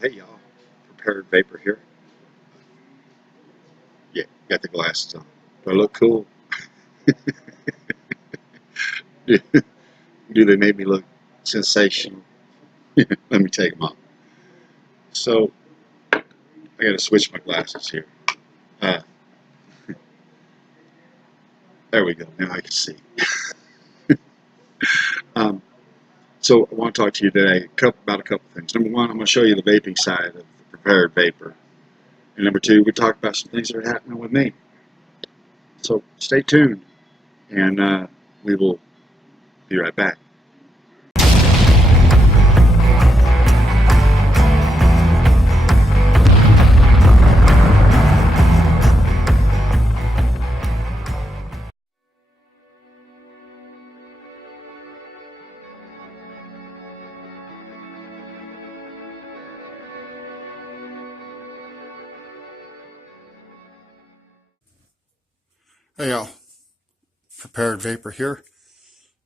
Hey y'all, prepared vapor here. Yeah, got the glasses on. Do I look cool? Do they make me look sensational? Let me take them off. So I got to switch my glasses here. Uh, there we go. Now I can see. Um, so I want to talk to you today about a couple things. Number one, I'm going to show you the vaping side of the prepared vapor. And number two, we talk about some things that are happening with me. So stay tuned, and we will be right back. Hey y'all, prepared vapor here.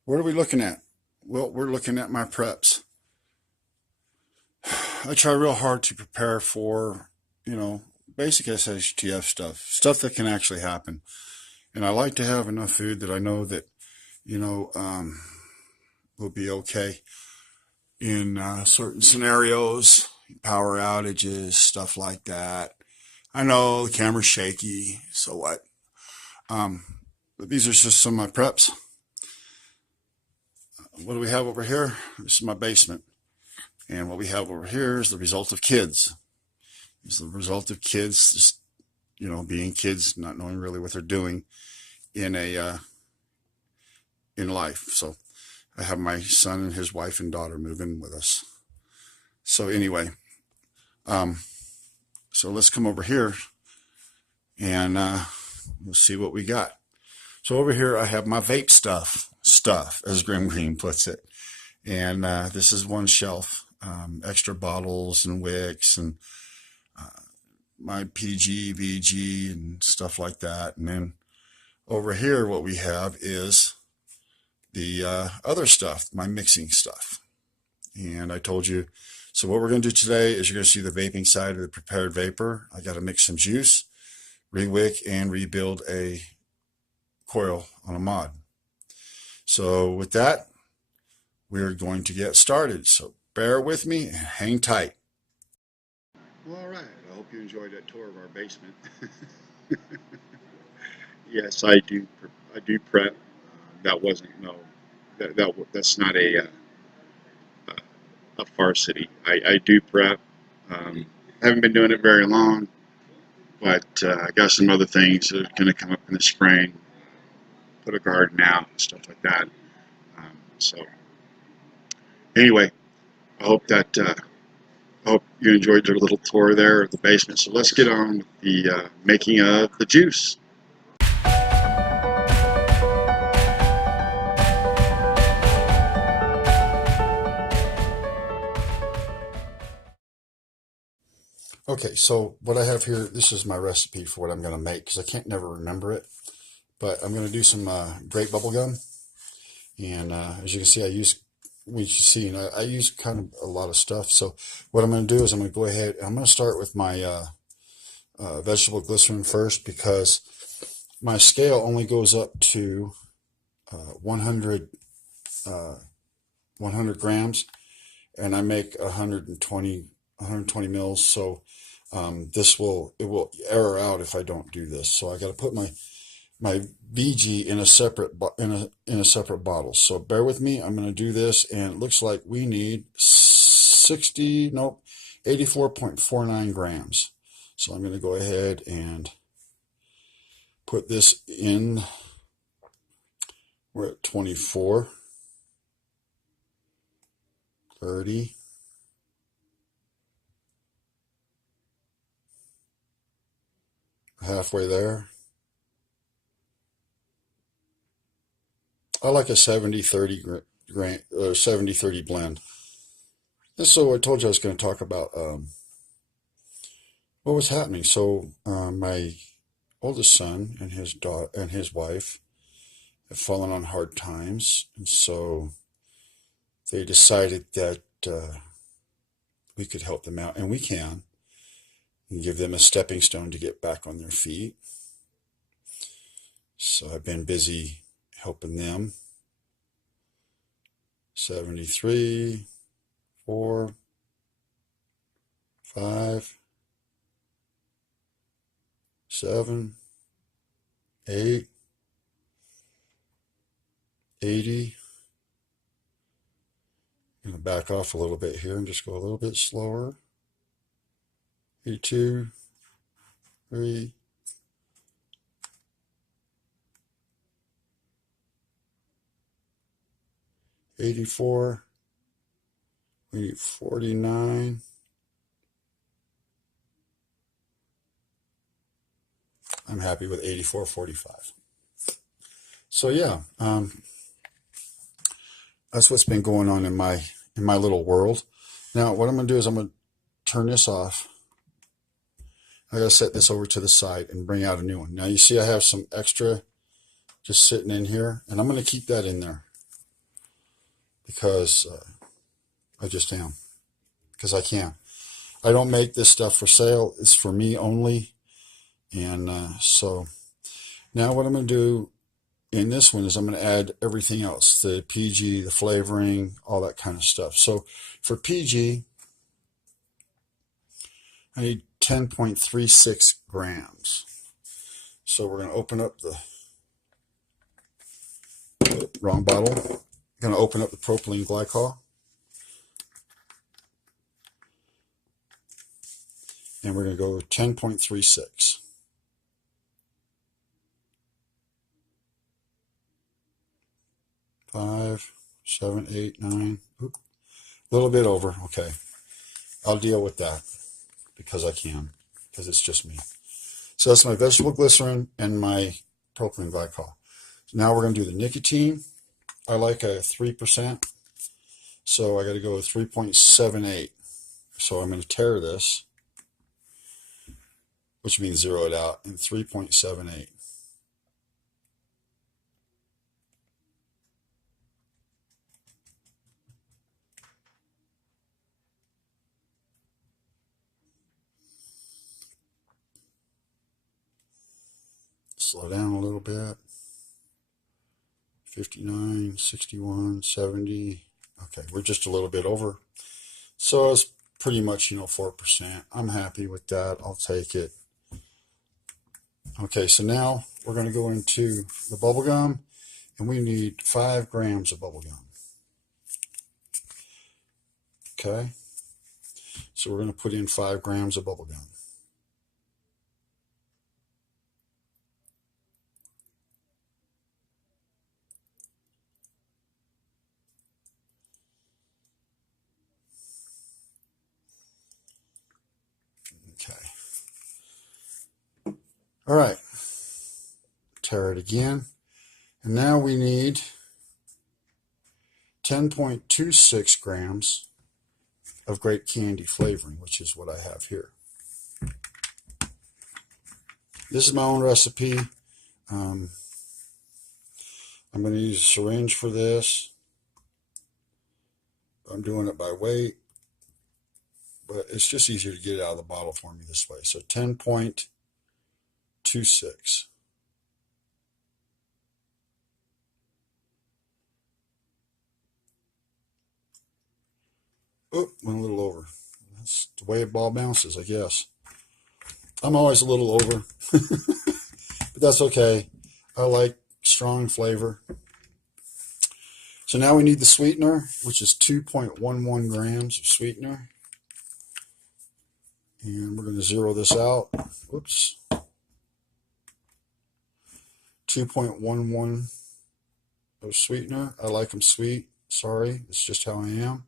What are we looking at? Well, we're looking at my preps. I try real hard to prepare for, basic SHTF stuff that can actually happen. And I like to have enough food that I know that, you know, um, will be okay in certain scenarios, power outages, stuff like that. I know the camera's shaky, so what? Um, but these are just some of my preps. What do we have over here? This is my basement. And what we have over here is the result of kids. It's the result of kids just, being kids, not knowing really what they're doing in in life. So I have my son and his wife and daughter moving with us. So anyway, um, so let's come over here and we'll see what we got. So over here I have my vape stuff, as Grim Green puts it. And this is one shelf, extra bottles and wicks and my PG, VG, and stuff like that. And then over here, what we have is the other stuff, my mixing stuff. And I told you, so what we're going to do today is you're going to see the vaping side of the prepared vapor. I got to mix some juice, re-wick, and rebuild a coil on a mod. So with that, we're going to get started. So bear with me and hang tight. Well, all right. I hope you enjoyed that tour of our basement. Yes, I do. I do prep. That wasn't no. That's not a varsity. I do prep. Haven't been doing it very long, but I got some other things that are going to come up in the spring. Put a garden out and stuff like that. So anyway, I hope that I hope you enjoyed your little tour there of the basement. So let's get on with the making of the juice. Okay, so what I have here, this is my recipe for what I'm going to make because I can't never remember it. But I'm going to do some grape bubble gum. And as you can see, I use kind of a lot of stuff. So what I'm going to do is I'm going to go ahead and I'm going to start with my vegetable glycerin first because my scale only goes up to 100, 100 grams, and I make 120 mils. So it will error out if I don't do this. So I got to put my VG in a separate in a separate bottle. So bear with me. I'm going to do this, and it looks like we need 84.49 grams. So I'm going to go ahead and put this in. We're at 24, 30, halfway there. I like a 70-30 70-30 blend. And so I told you I was going to talk about what was happening. So my oldest son and his daughter and his wife have fallen on hard times, and so they decided that we could help them out, and we can, and give them a stepping stone to get back on their feet. So I've been busy helping them. 73, 4, 5, 7, 8, 80. I'm going to back off a little bit here and just go a little bit slower. 82, 3, 84, we need 49. I'm happy with 84, 45. So yeah, that's what's been going on in my little world. Now what I'm going to do is I'm going to turn this off. I got to set this over to the side and bring out a new one. Now you see I have some extra just sitting in here, and I'm going to keep that in there because I just am, because I can. I don't make this stuff for sale. It's for me only. And so now what I'm going to do in this one is I'm going to add everything else, the PG, the flavoring, all that kind of stuff. So for PG, I need 10.36 grams. So we're going to open up the wrong bottle. Going to open up the propylene glycol. And we're going to go with 10.36. Five, 7, 8, 9. Oop, a little bit over. Okay. I'll deal with that because I can, because it's just me. So that's my vegetable glycerin and my propylene glycol. Now we're going to do the nicotine. I like a 3%. So I got to go with 3.78. So I'm going to tare this, which means zero it out, and 3.78. Slow down a little bit. 59, 61, 70. Okay, we're just a little bit over. So it's pretty much, 4%. I'm happy with that. I'll take it. Okay, so now we're going to go into the bubble gum, and we need 5 grams of bubble gum. Okay, so we're going to put in 5 grams of bubble gum. Okay. All right. Tare it again. And now we need 10.26 grams of grape candy flavoring, which is what I have here. This is my own recipe. I'm going to use a syringe for this. I'm doing it by weight, but it's just easier to get it out of the bottle for me this way. So 10.26. Oh, went a little over. That's the way a ball bounces, I guess. I'm always a little over, but that's okay. I like strong flavor. So now we need the sweetener, which is 2.11 grams of sweetener. And we're going to zero this out. Whoops. 2.11 of sweetener. I like them sweet. Sorry, it's just how I am.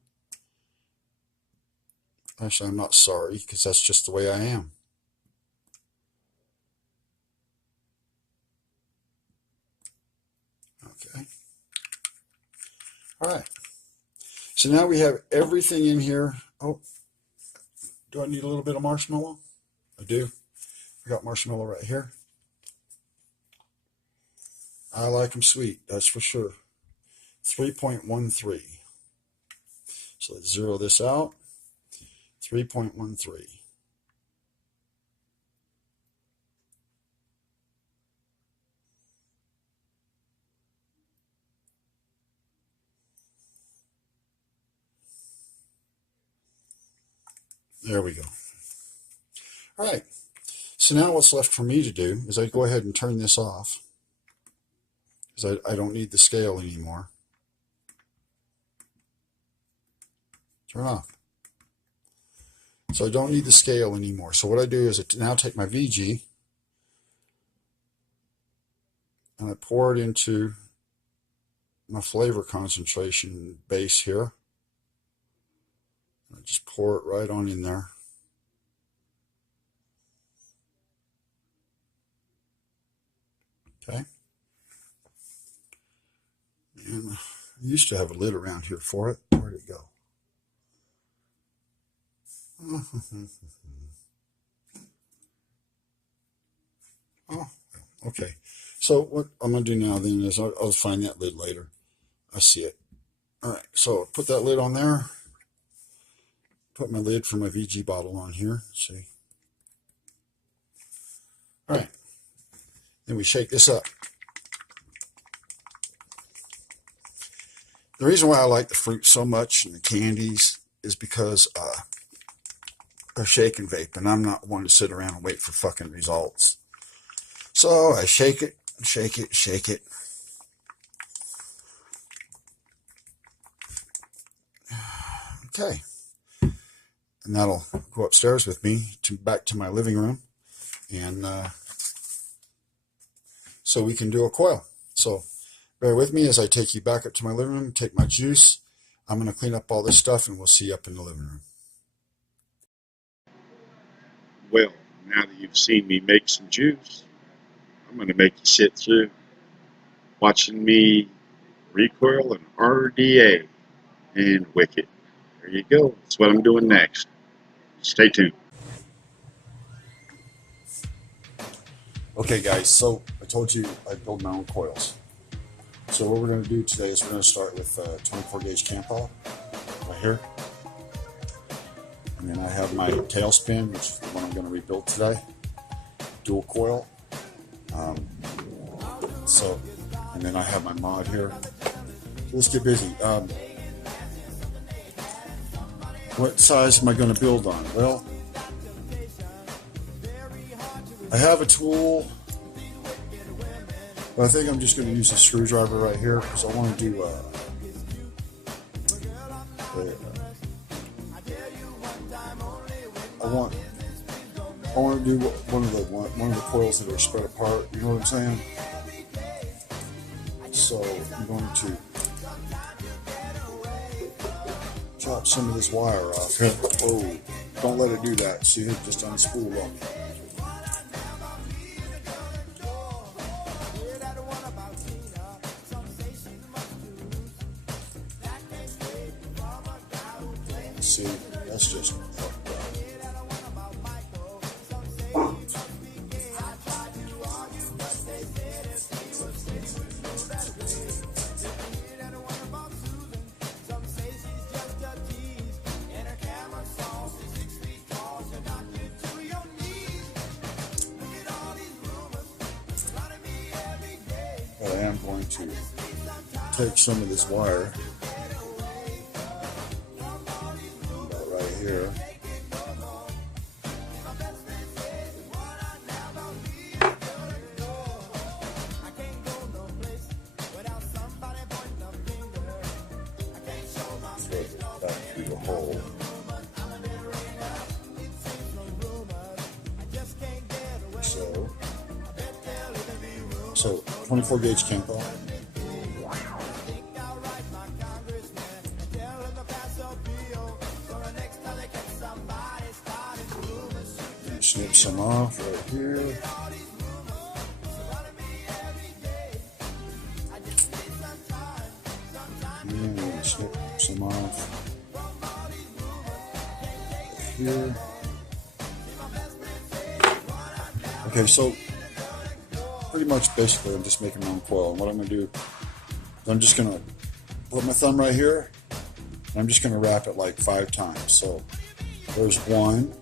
Actually, I'm not sorry, because that's just the way I am. Okay. All right. So now we have everything in here. Oh, do I need a little bit of marshmallow? I do. I got marshmallow right here. I like them sweet, that's for sure. 3.13. So let's zero this out. 3.13. There we go. All right. So now what's left for me to do is I go ahead and turn this off, because I don't need the scale anymore. Turn off. So I don't need the scale anymore. So what I do is I now take my VG and I pour it into my flavor concentration base here. I just pour it right on in there. Okay. And I used to have a lid around here for it. Where'd it go? Oh, okay. So what I'm going to do now then is I'll find that lid later. I see it. All right. So put that lid on there. Put my lid for my VG bottle on here. See? All right. Then we shake this up. The reason why I like the fruit so much and the candies is because they're shake and vape, and I'm not one to sit around and wait for fucking results. So I shake it, shake it, shake it. Okay. And that'll go upstairs with me back to my living room, and so we can do a coil. So bear with me as I take you back up to my living room, take my juice. I'm going to clean up all this stuff, and we'll see you up in the living room. Well, now that you've seen me make some juice, I'm going to make you sit through watching me recoil an RDA and wick it. There you go. That's what I'm doing next. Stay tuned. Okay, guys, so I told you I build my own coils. So what we're going to do today is we're going to start with 24 gauge Campo right here. And then I have my tailspin, which is the one I'm going to rebuild today. Dual coil. And then I have my mod here. So let's get busy. What size am I going to build on? Well, I have a tool, but I think I'm just going to use a screwdriver right here because I want to do I want to do one of the coils that are spread apart. You know what I'm saying? So I'm going to chop some of this wire off. Oh, don't let it do that. See, it just unspooled on me. See, that's just fucked up. But I am going to take some of this wire right here. Throw it back through the hole. So 24 gauge Campo. Snip some off right here. And we're going to snip some off here. Okay, so pretty much basically I'm just making my own coil. And what I'm going to do, I'm just going to put my thumb right here, and I'm just going to wrap it like 5 times. So There's 1,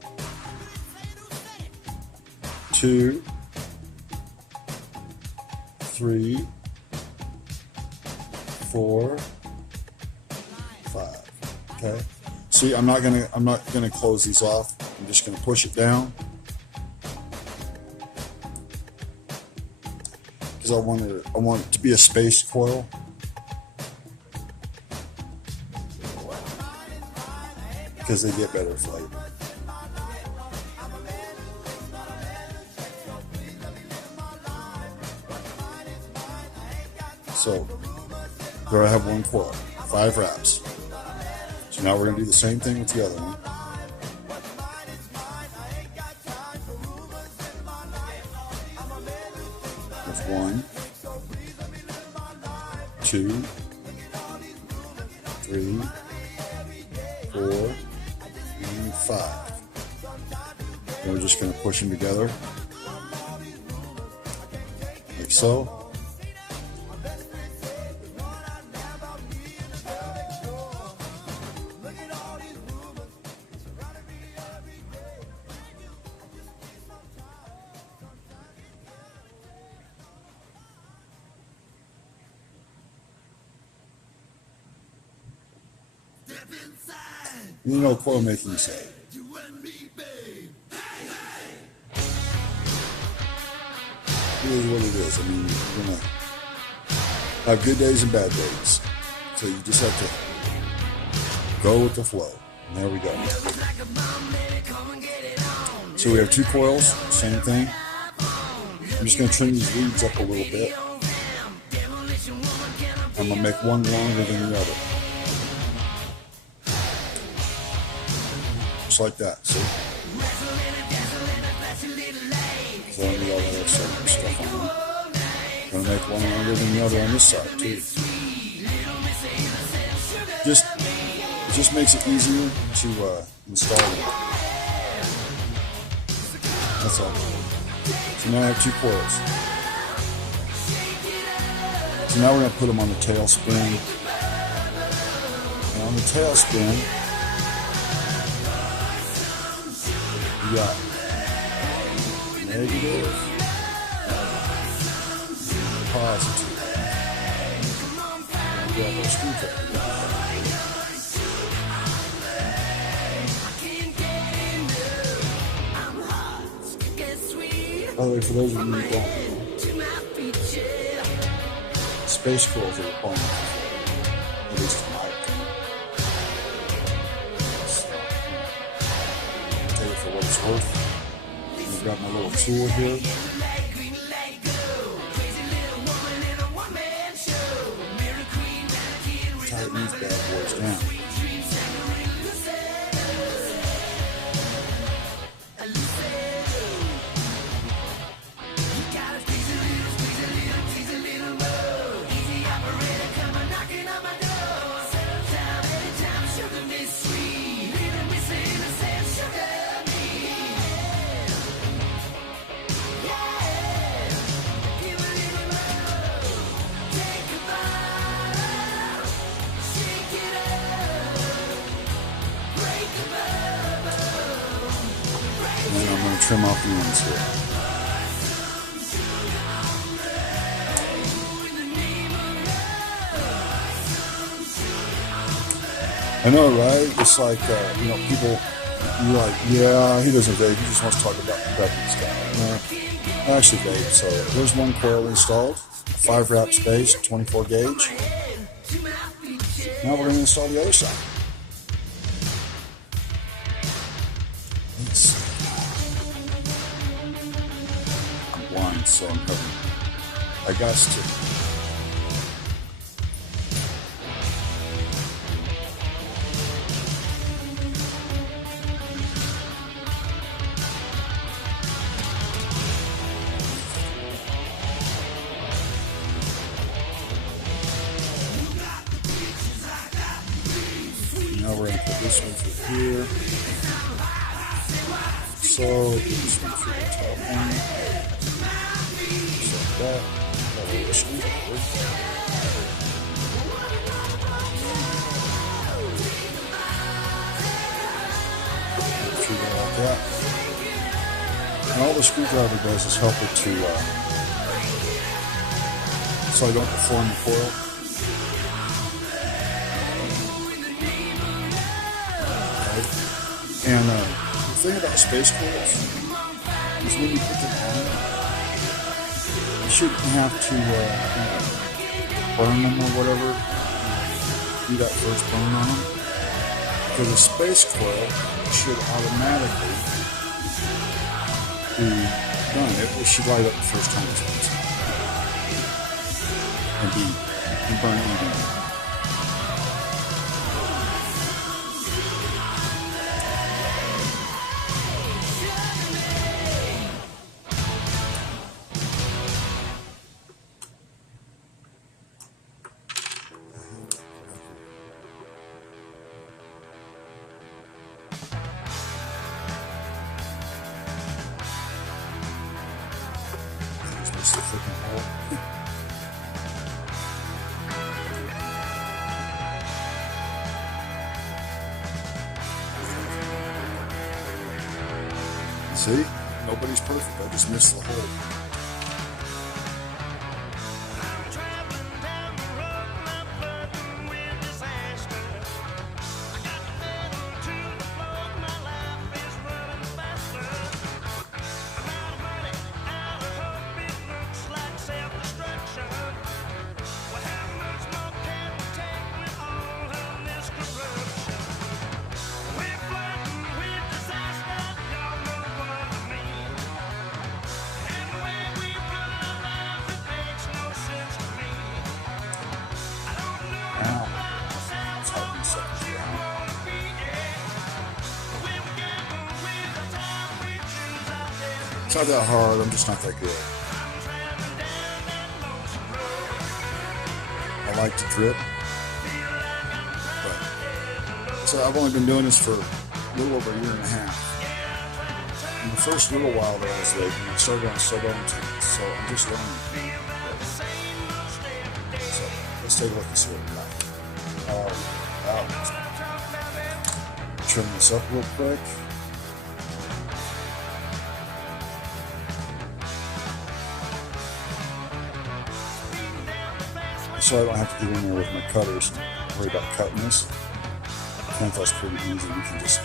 2, 3, 4, 5. Okay. See, I'm not gonna close these off. I'm just gonna push it down because I want it to be a spaced coil. Because they get better flavor. So there I have 1 coil, 5 wraps. So now we're going to do the same thing with the other one. There's 1, 2, 3, 4, and 5. And we're just going to push them together like so. You know, coil making say. It is what it is. I mean, you're gonna have good days and bad days. So you just have to go with the flow. And there we go. So we have 2 coils, same thing. I'm just gonna trim these leads up a little bit. I'm gonna make one longer than the other. Just like that, see? So I need all that extra stuff on there. Gonna make one longer than the other on this side too. It just makes it easier to install it. That's all. So now I have 2 coils. So now we're gonna put them on the tail spin. And on the tail spin, we got negative, positive. We got our screwdriver. By the way, for those of you who don't know, space coils are on, at least in my opinion. So, I'll take it for what it's worth. I've got my little tool here. Tighten these bad boys down. And then I'm going to trim off the ends here. I know, right? It's like, people, you're like, yeah, he doesn't vape. He just wants to talk about prepping stuff. No, I actually vape. So there's 1 coil installed, 5 wrap space, 24 gauge. Now we're going to install the other side. Let's see. I'm blind, so I'm covering. I got to. Now we're going to put this one through here. So, this one through the top one. Just like that. Got a little screwdriver. that. And all the screwdriver does is help it to, so I don't deform the coil. Okay. And the thing about space coils is when you put them on, you shouldn't have to burn them or whatever. Do that first burn on them. Because a space coil should automatically be done. It should light up the first time it's on. And burn evenly. Just a freaking hole. See? Nobody's perfect. I just missed the hole. It's not that hard, I'm just not that good. I like to drip. But, so I've only been doing this for a little over a year and a half. In the first little while that I was vaping, I started on sub-17, so I'm just learning. So let's take a look and see what we got. Trim this up real quick. So I don't have to get in there with my cutters and worry about cutting this. I think that's pretty easy. You can just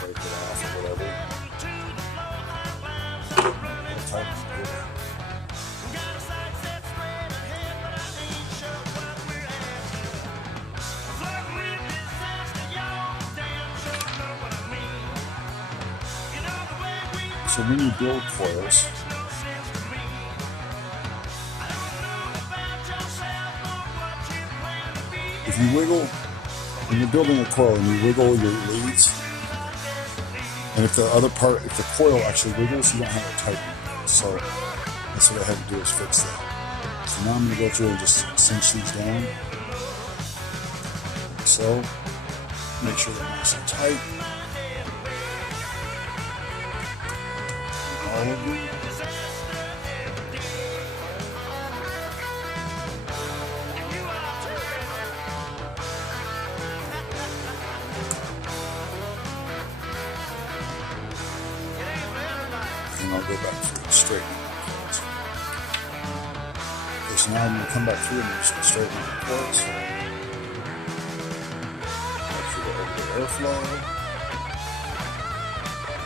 break it off or whatever. So when you build coils, if you wiggle, when you're building a coil and you wiggle your leads, and if the coil actually wiggles, you don't have it tightened. So that's what I had to do, is fix that. So now I'm going to go through and just cinch these down. So, make sure they're nice and tight. All of them. And I'll go back through and straighten it. Okay, so now I'm going to come back through and just straighten out the coils. Back through the overhead airflow.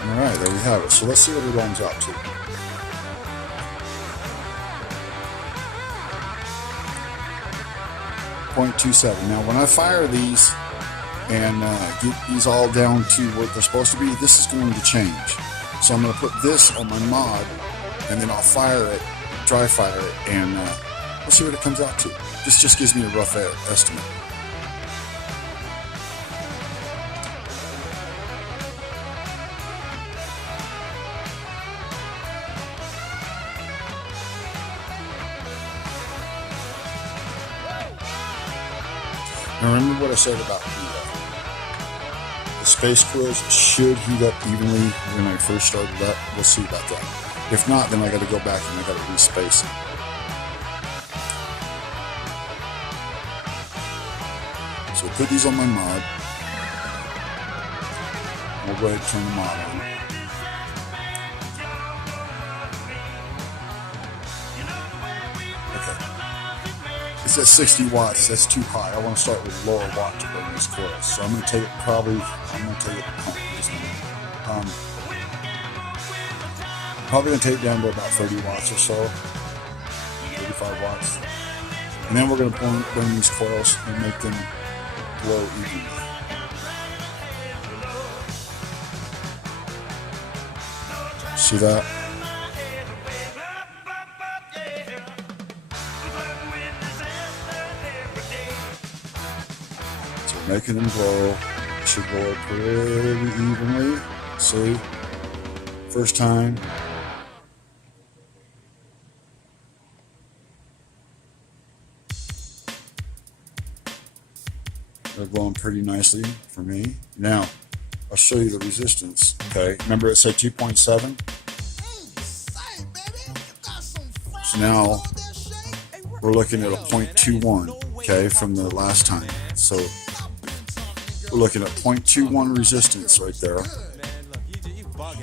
Alright, there we have it. So let's see what it runs out to. .27. Now when I fire these and get these all down to what they're supposed to be, this is going to change. So I'm going to put this on my mod, and then I'll fire it, dry fire it, and we'll see what it comes out to. This just gives me a rough estimate. Now remember what I said about the space coils should heat up evenly when I first started up. We'll see about that. If not, then I got to go back and I got to respace it. So put these on my mod. We'll go ahead and turn the mod on. Okay. It's at 60 watts. That's too high. I want to start with lower watt to burn these coils. So I'm going to take it probably going to take it down to about 30 watts or so. 35 watts. And then we're going to burn these coils and make them glow evenly. See that? So we're making them glow. It should glow pretty evenly. See? First time. They're glowing pretty nicely for me. Now, I'll show you the resistance. Okay, remember it said 2.7? So now we're looking at a 0.21, okay, from the last time. So we're looking at 0.21 resistance right there,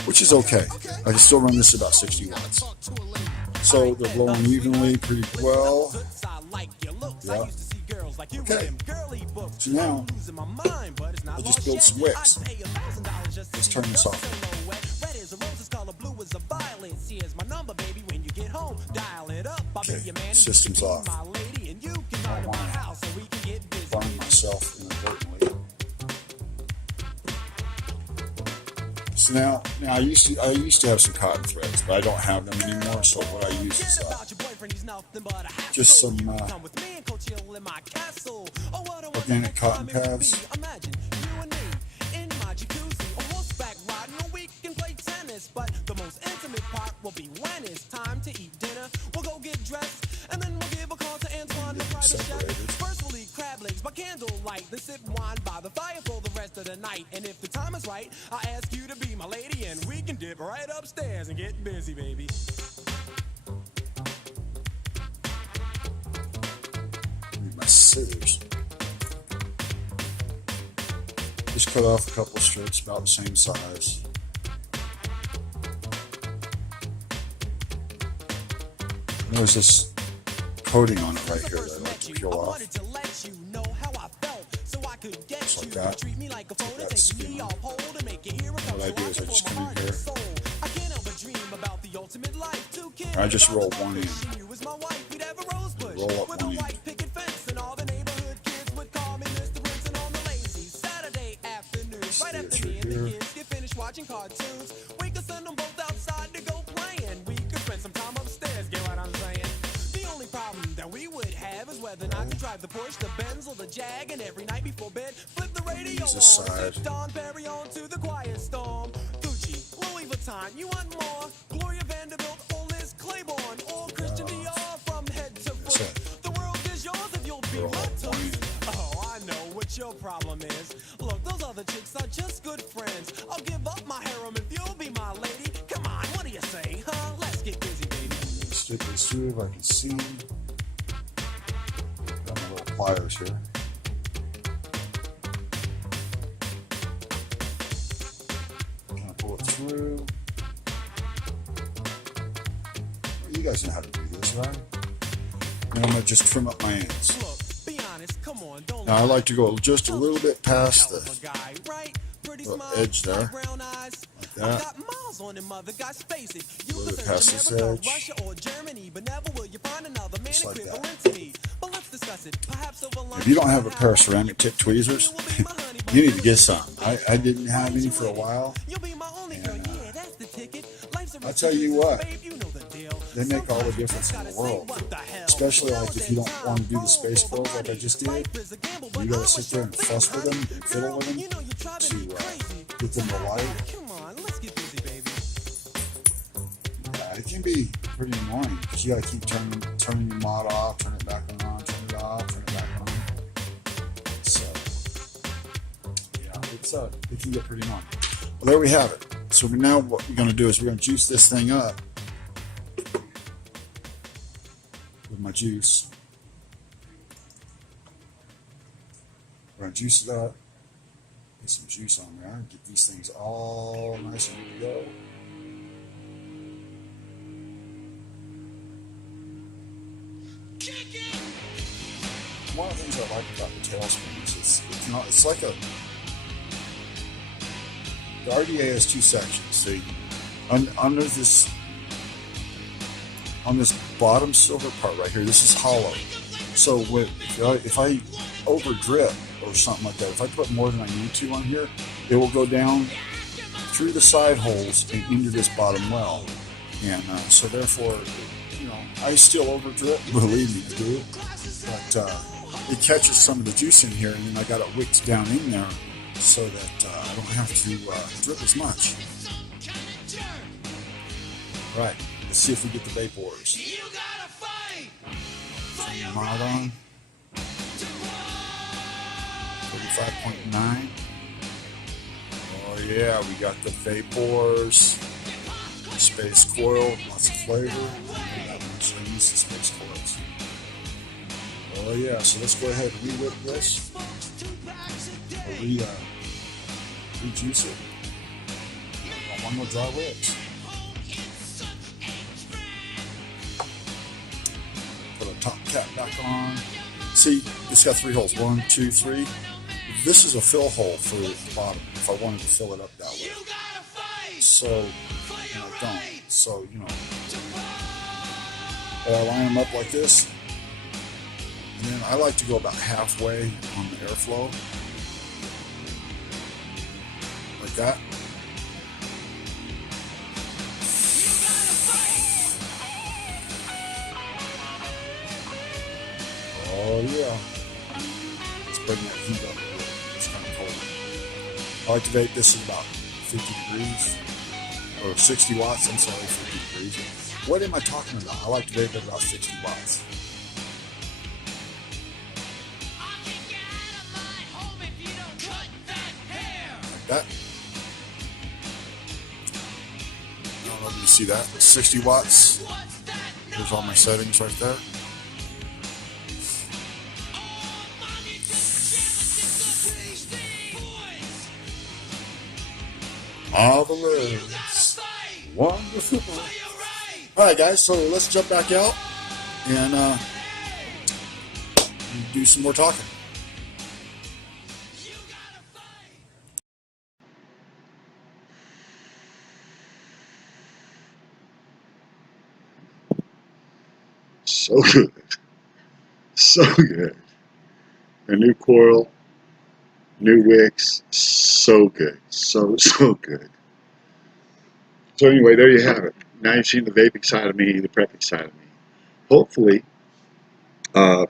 which is okay. I can still run this about 60 watts. So they're glowing evenly pretty well. Yeah. Okay. So now I'll just build some wicks. Let's turn this off. Okay, system's off. I don't want to burn myself inadvertently. So now I used to have some cotton threads, but I don't have them anymore. So what I use is just some organic cotton pads. But the most intimate part will be when it's time to eat dinner. We'll go get dressed, and then we'll give a call to Antoine, the private chef. First we'll eat crab legs by candlelight, then sip wine by the fire for the rest of the night. And if the time is right, I'll ask you to be my lady, and we can dip right upstairs and get busy, baby. Need my scissors. Just cut off a couple of strips about the same size. There's this coating on it right here that I like to peel off. Just like that. Take that skin off. What I do is I just come in here. And I just roll one end. Roll up one end. Stick it through here. Watching cartoons, we could send them both outside to go play, and we could spend some time upstairs. Get what I'm saying? The only problem that we would have is whether or not to drive the Porsche, the Benz, or the Jag, and every night before bed, flip the radio on, Don Perry on to the Quiet Storm. Gucci, Louis Vuitton, you want more? Gloria Vanderbilt, or Liz Claiborne, or Christian Dior from head to foot. The world is yours if you'll be my toast. Oh, I know what your problem is. Look, those other chicks are just good friends. I'll give up my harem if you'll be my lady. Come on, what do you say, huh? Let's get busy, baby. Stick this through if I can see. Got my little pliers here. Kind of pull it through. Well, you guys know how to do this, right? And I'm going to just trim up my ends. Now I like to go just a little bit past the edge there, like that. A little bit past this edge, just like that. If you don't have a pair of ceramic tip tweezers, you need to get some. I didn't have any for a while, and I tell you what, they make all the difference in the world. Especially like if you don't want to do the space clothes like I just did, you gotta sit there and fuss with them and fiddle with them to get them to light. Yeah, it can be pretty annoying because you gotta keep turning your mod off, turn it back on, turn it off, turn it back on. So yeah, it can get pretty annoying. Well, there we have it. So now what we're gonna do is we're gonna juice this thing up with my juice. We're going to juice it up. Get some juice on there. Get these things all nice and ready to go. One of the things I like about the tailspin is it's like a, the RDA has two sections. See, under this, on this bottom silver part right here, this is hollow. So if I over drip or something like that, if I put more than I need to on here, it will go down through the side holes and into this bottom well. And so therefore, you know, I still over drip, believe me, I do. But it catches some of the juice in here, and then I got it wicked down in there so that I don't have to drip as much. All right, let's see if we get the vape orders. Mild on 35.9. Oh yeah, we got the vapors. Space coil, lots of flavor. So I use the space coils. Oh yeah, so let's go ahead and re-whip this. Or re-juice it. Got one more dry whips. Put our top cap back on. See, it's got 3 holes. 1, 2, 3. This is a fill hole for the bottom if I wanted to fill it up that way. So, you know, I don't. So, you know, I line them up like this. And then I like to go about halfway on the airflow. Like that. Oh yeah. Let's bring that heat up a bit. It's kind of cold. I like to vape. This is about 50 degrees. Or 60 watts, I'm sorry, 50 degrees. What am I talking about? I like to vape at about 60 watts. Like that. I don't know if you see that. 60 watts. There's all my settings right there. Marvelous. Wonderful. Alright guys, so let's jump back out and do some more talking. So good. So good. A new coil, new wicks, so good. So good. So anyway, there you have it. Now you've seen the vaping side of me, the prepping side of me. Hopefully,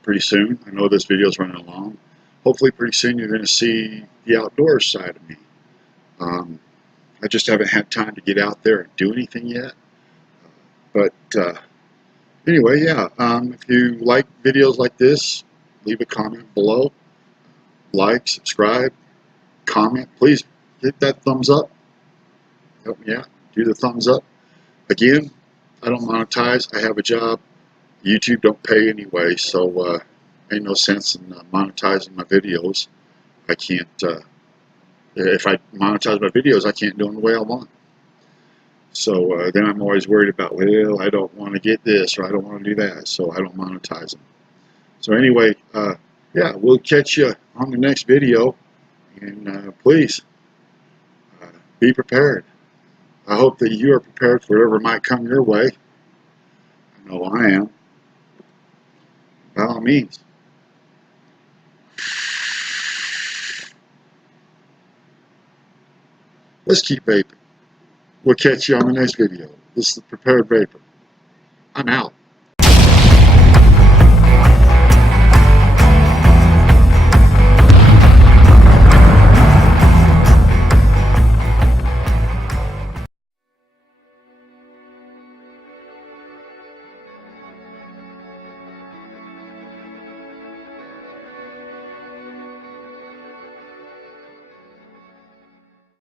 pretty soon, I know this video is running along, hopefully pretty soon you're going to see the outdoor side of me. I just haven't had time to get out there and do anything yet. But anyway, yeah, if you like videos like this, leave a comment below. Like, subscribe, comment. Please hit that thumbs up. Help me out. Do the thumbs up. Again, I don't monetize. I have a job. YouTube don't pay anyway, so ain't no sense in monetizing my videos. I can't, if I monetize my videos, I can't do them the way I want. So then I'm always worried about, well, I don't want to get this or I don't want to do that, so I don't monetize them. So anyway, yeah, we'll catch you on the next video, and please be prepared. I hope that you are prepared for whatever might come your way. I know I am. By all means. Let's keep vaping. We'll catch you on the next video. This is the Prepared Vapor. I'm out.